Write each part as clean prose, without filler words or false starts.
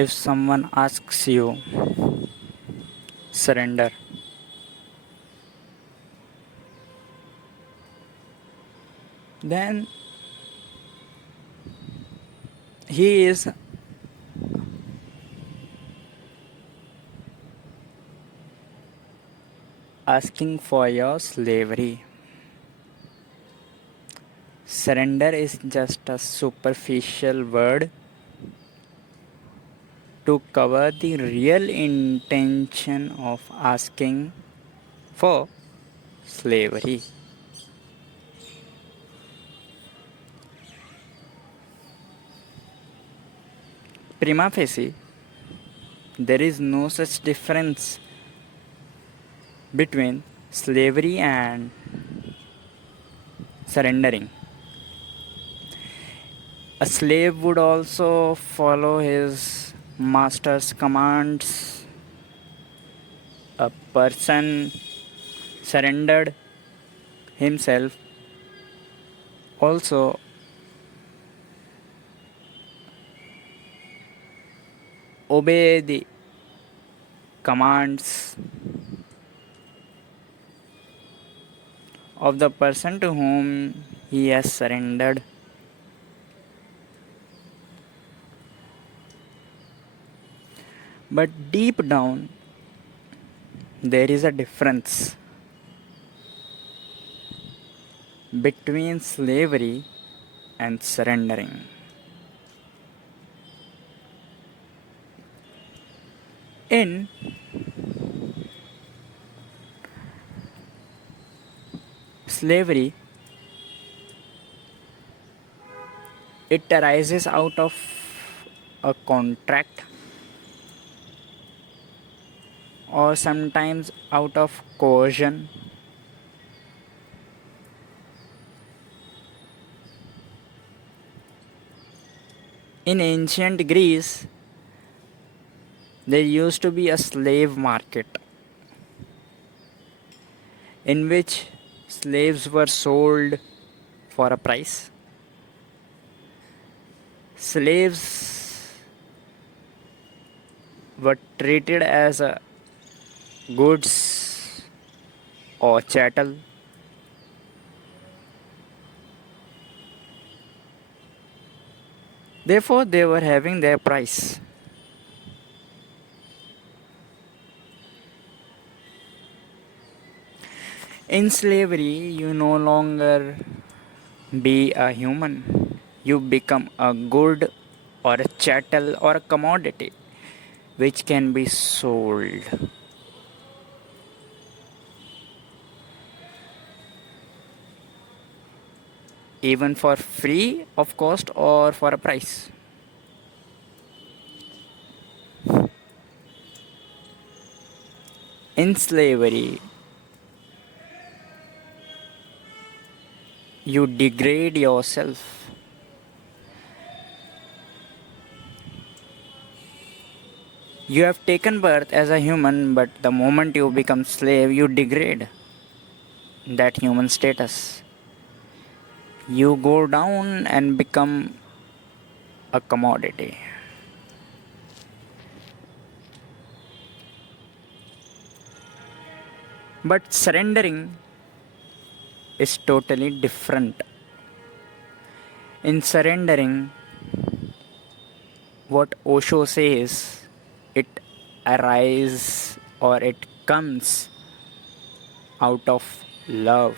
If someone asks you, surrender, then he is asking for your slavery. Surrender is just a superficial word to cover the real intention of asking for slavery. Prima facie, there is no such difference between slavery and surrendering. A slave would also follow his master's commands. A person surrendered himself also obey the commands of the person to whom he has surrendered. But deep down, there is a difference between slavery and surrendering. In slavery, it arises out of a contract or sometimes out of coercion. In ancient Greece, there used to be a slave market in which slaves were sold for a price. Slaves were treated as a goods or chattel. Therefore, they were having their price. In slavery, you no longer be a human. You become a good or a chattel or a commodity which can be sold. Even for free of cost or for a price. In slavery, you degrade yourself. You have taken birth as a human, but the moment you become slave, you degrade that human status. You go down and become a commodity. But surrendering is totally different. In surrendering, what Osho says, it arises or it comes out of love.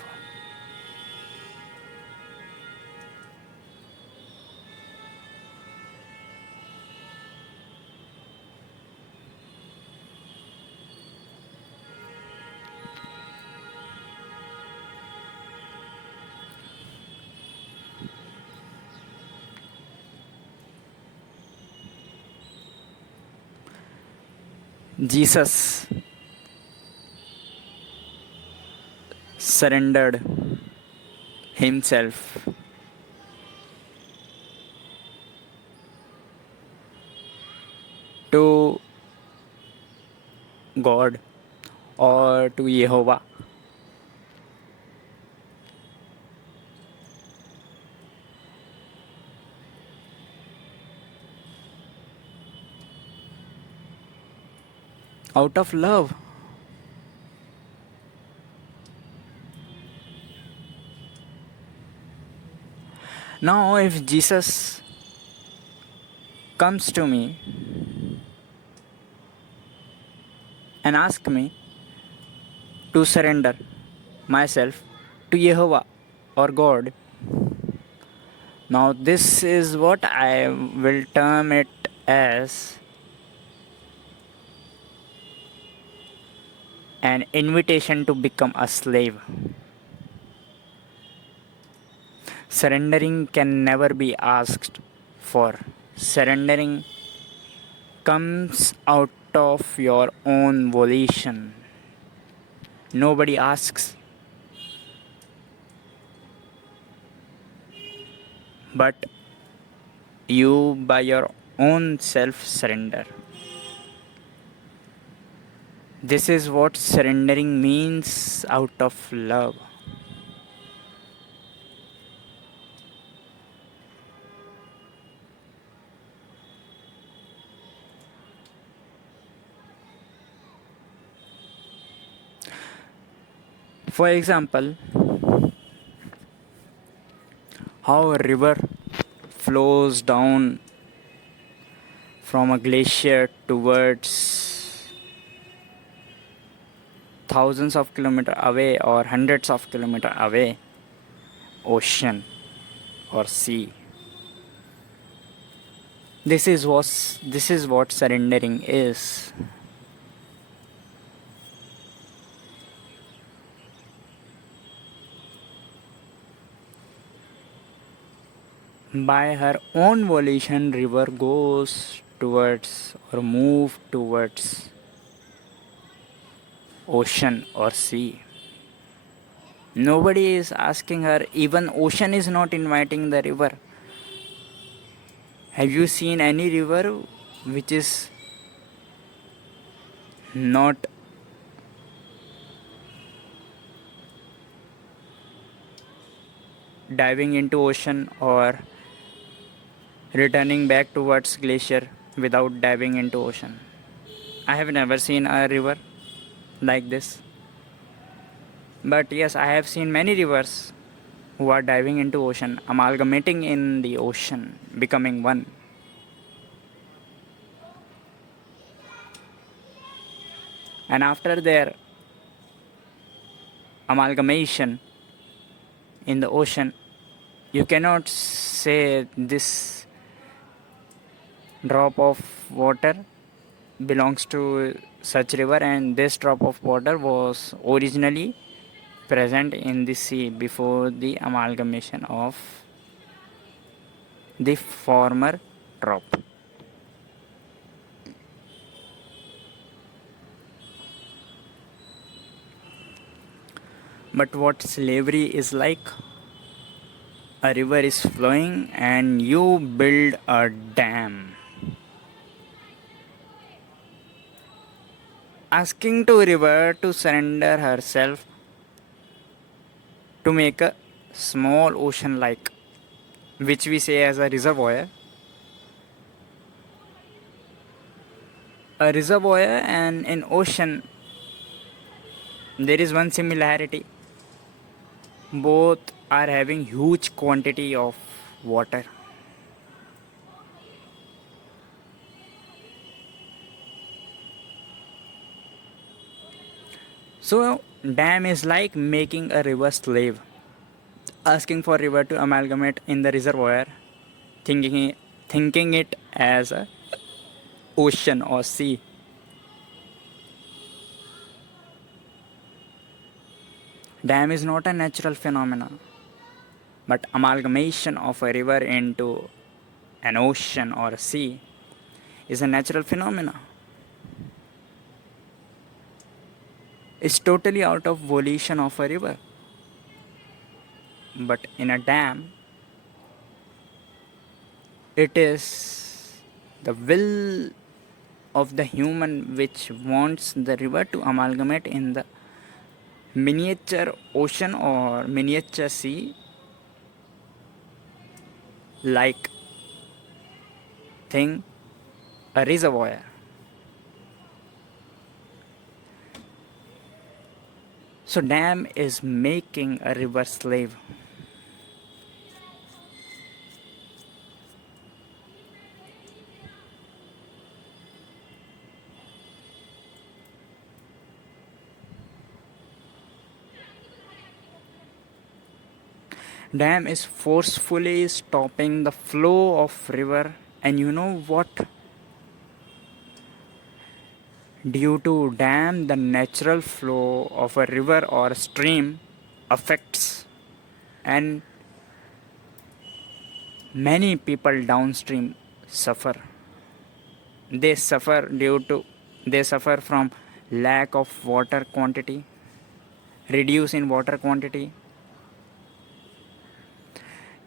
Jesus surrendered himself to God or to Jehovah. out of love. Now, if Jesus comes to me and asks me to surrender myself to Jehovah or God, now this is what I will term it as an invitation to become a slave. Surrendering can never be asked for. Surrendering comes out of your own volition. Nobody asks, but you by your own self surrender. This is what surrendering means out of love. For example, how a river flows down from a glacier towards thousands of kilometers away or hundreds of kilometers away ocean or sea. This is what surrendering is. By her own volition, river goes towards or move towards ocean or sea. Nobody is asking her, even ocean is not inviting the river. Have you seen any river which is not diving into ocean or returning back towards glacier without diving into ocean? I have never seen a river like this. But yes, I have seen many rivers who are diving into ocean, amalgamating in the ocean, becoming one. And after their amalgamation in the ocean, you cannot say this drop of water belongs to such river and this drop of water was originally present in the sea before the amalgamation of the former drop. But what slavery is like, a river is flowing and you build a dam. Asking to river to surrender herself to make a small ocean like, which we say as a reservoir. A reservoir and an ocean, there is one similarity. Both are having huge quantity of water. So dam is like making a river slave, asking for river to amalgamate in the reservoir, thinking it as a ocean or sea. Dam is not a natural phenomenon, but amalgamation of a river into an ocean or a sea is a natural phenomenon. It's totally out of volition of a river. But in a dam, it is the will of the human which wants the river to amalgamate in the miniature ocean or miniature sea like thing, a reservoir. So dam is making a river slave. Dam is forcefully stopping the flow of river, and you know what? Due to dam, the natural flow of a river or stream affects, and many people downstream suffer. They suffer due to they suffer from lack of water quantity, reduce in water quantity.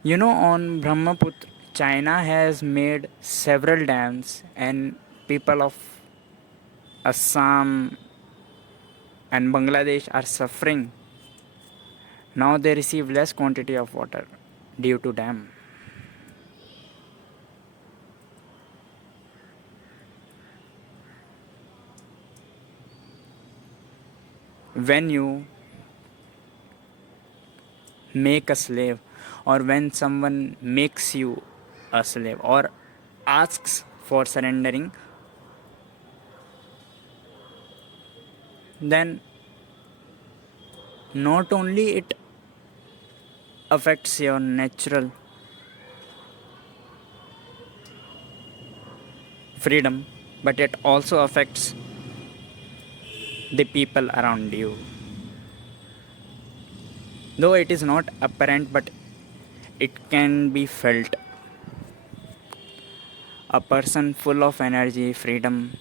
You know, on Brahmaputra, China has made several dams, and people of Assam and Bangladesh are suffering. Now they receive less quantity of water due to dam. When you make a slave, or when someone makes you a slave or asks for surrendering, then not only it affects your natural freedom, but it also affects the people around you. Though it is not apparent, but it can be felt. A person full of energy, freedom,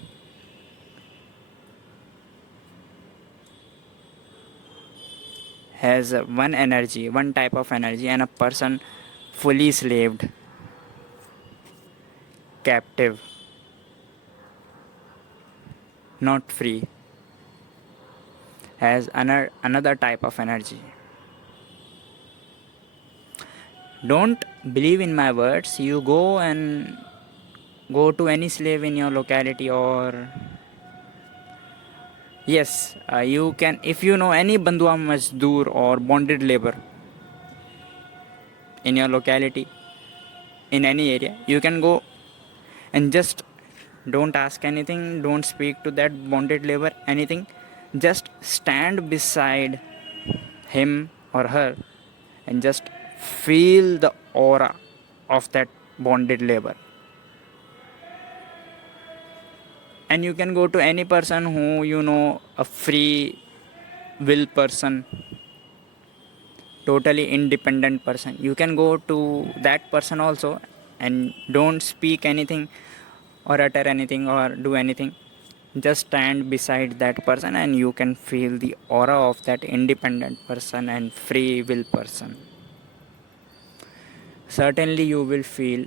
has one energy, one type of energy, and a person fully slaved, captive, not free, has another type of energy. Don't believe in my words. You go and go to any slave in your locality, or yes, you can, if you know any bandua mazdoor or bonded labor in your locality, in any area, you can go and just don't ask anything, don't speak to that bonded labor anything, just stand beside him or her and just feel the aura of that bonded labor. And you can go to any person who you know, a free will person, totally independent person, you can go to that person also and don't speak anything or utter anything or do anything, just stand beside that person and you can feel the aura of that independent person and free will person. Certainly you will feel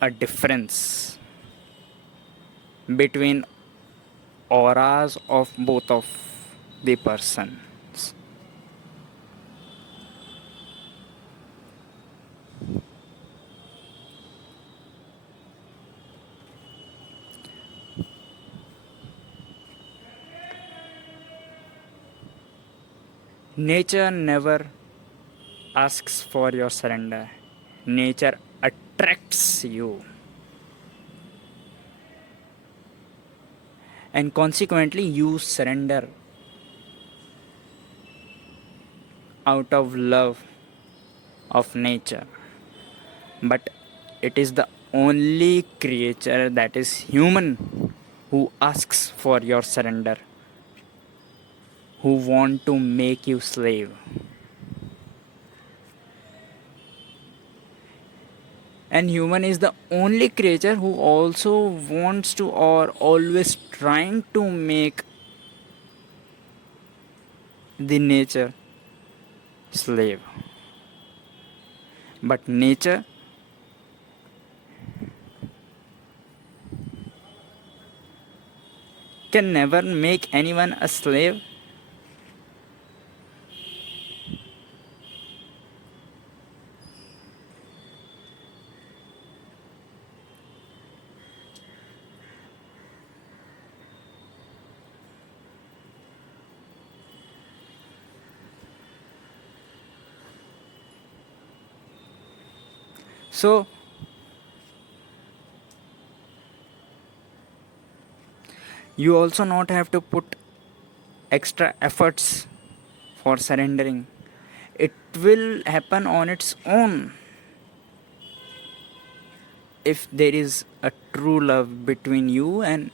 a difference between auras of both of the persons. Nature never asks for your surrender. Nature attracts you, and consequently you surrender out of love of nature. But it is the only creature, that is human, who asks for your surrender, who want to make you slave. And human is the only creature who also wants to, or always trying to make the nature slave. But nature can never make anyone a slave. So you also not have to put extra efforts for surrendering. It will happen on its own if there is a true love between you and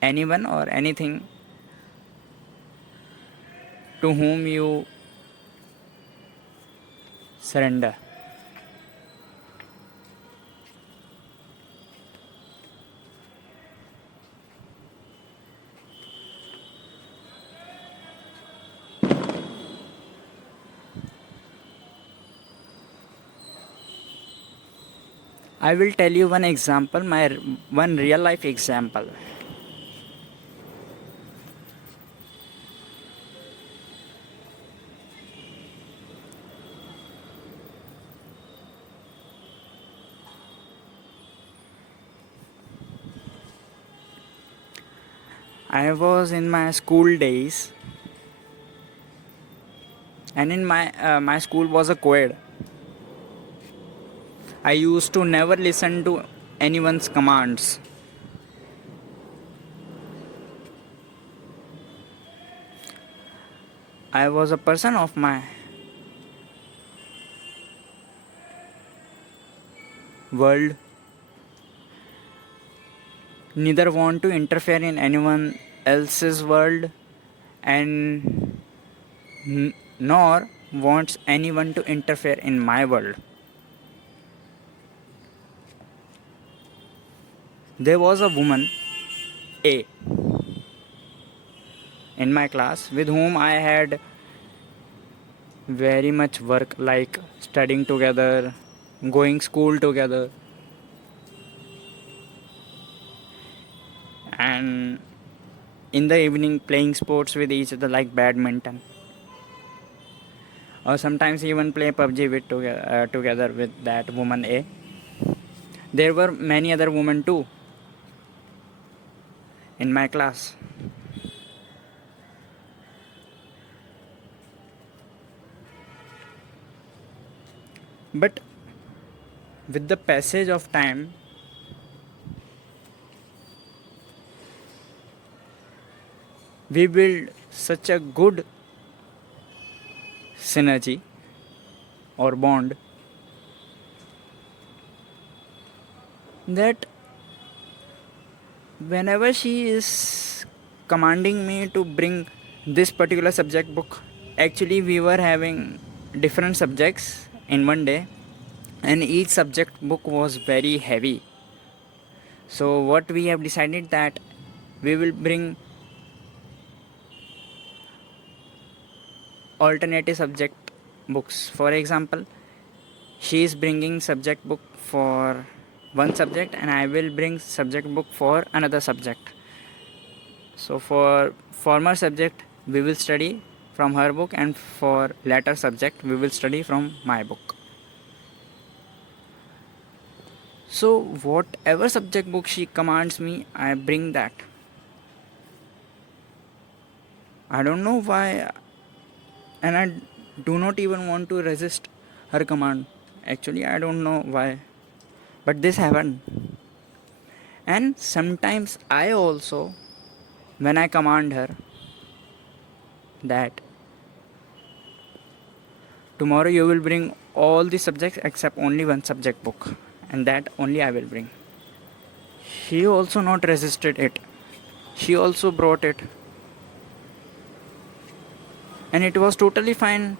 anyone or anything to whom you surrender. I will tell you one example, my one real life example. I was in my school days, and in my school was a co-ed. I used to never listen to anyone's commands. I was a person of my world, neither want to interfere in anyone else's world, and nor wants anyone to interfere in my world. There was a woman A in my class with whom I had very much work, like studying together, going school together, and in the evening playing sports with each other like badminton, or sometimes even play PUBG with together with that woman A. There were many other women too in my class. But with the passage of time, we build such a good synergy or bond that whenever she is commanding me to bring this particular subject book, actually we were having different subjects in one day, and each subject book was very heavy. So what we have decided that we will bring alternative subject books. For example, she is bringing subject book for one subject and I will bring subject book for another subject. So for former subject we will study from her book, and for latter subject we will study from my book. So whatever subject book she commands me, I bring that. I don't know why, and I do not even want to resist her command. Actually, I don't know why, but this happened. And sometimes I also, when I command her that tomorrow you will bring all the subjects except only one subject book, and that only I will bring. She also not resisted it. She also brought it, and it was totally fine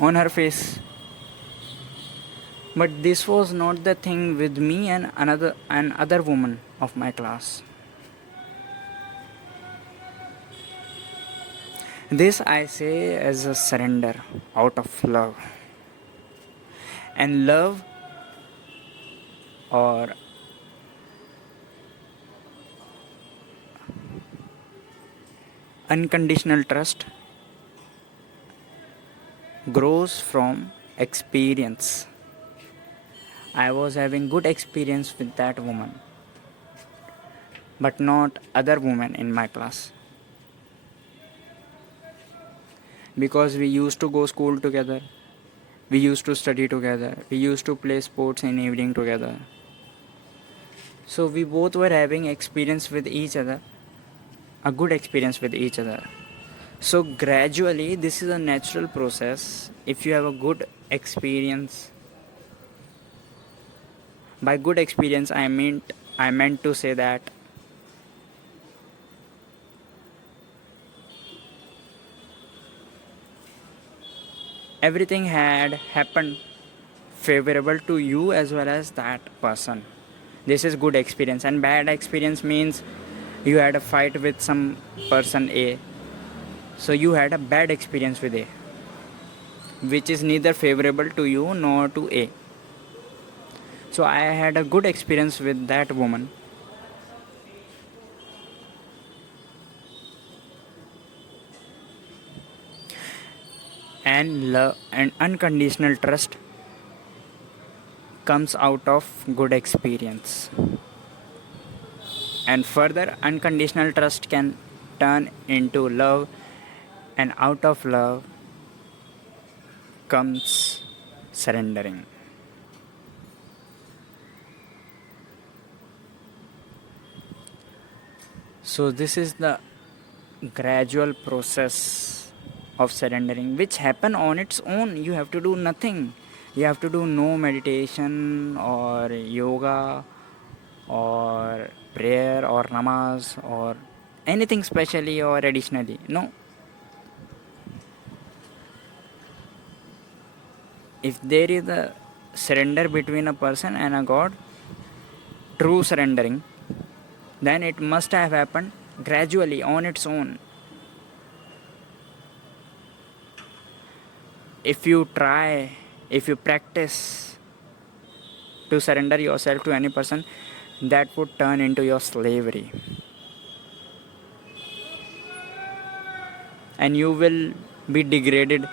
on her face. But this was not the thing with me and another woman of my class. This I say as a surrender out of love. And love or unconditional trust grows from experience. I was having good experience with that woman, but not other women in my class, because we used to go school together, We used to study together. We used to play sports in evening together. So we both were having experience with each other, a good experience with each other. So gradually, this is a natural process. If you have a good experience, by good experience I meant to say that everything had happened favorable to you as well as that person. This is good experience. And bad experience means you had a fight with some person A, so you had a bad experience with A, which is neither favorable to you nor to A. So I had a good experience with that woman. And love and unconditional trust comes out of good experience. And further, unconditional trust can turn into love, and out of love comes surrendering. So this is the gradual process of surrendering which happen on its own. You have to do nothing. You have to do no meditation or yoga or prayer or namaz or anything specially or additionally. No. If there is a surrender between a person and a God, true surrendering, then it must have happened gradually on its own. If you try, if you practice to surrender yourself to any person, that would turn into your slavery. And you will be degraded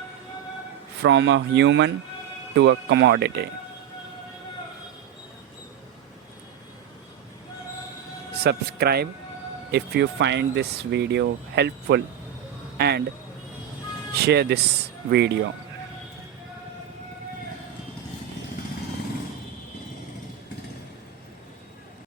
from a human to a commodity. Subscribe if you find this video helpful and share this video.